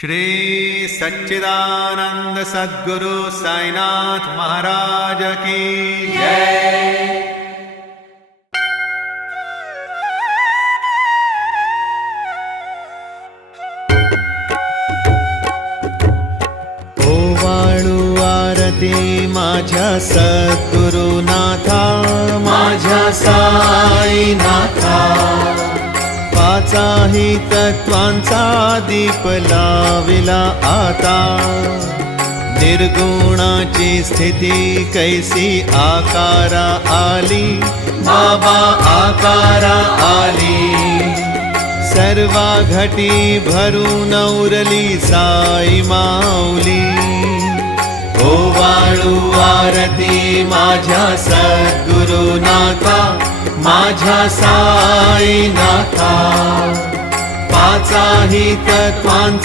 श्री सच्चिदानंद सद्गुरु साईनाथ महाराज की जय। ओवाळू आरती माझ्या सद्गुरुनाथा, माझ्या साईनाथा। पाचाही तत्वांचा दीप लाविला आता, निर्गुणाची स्थिती कैसी आकारा आली, बाबा आकारा आली। सर्वा घटी भरून उरली साई माऊली। ओवाळू आरती माझ्या सद्गुरुनाथा, माझ्या साईनाथा। पाचाही तत्वांचा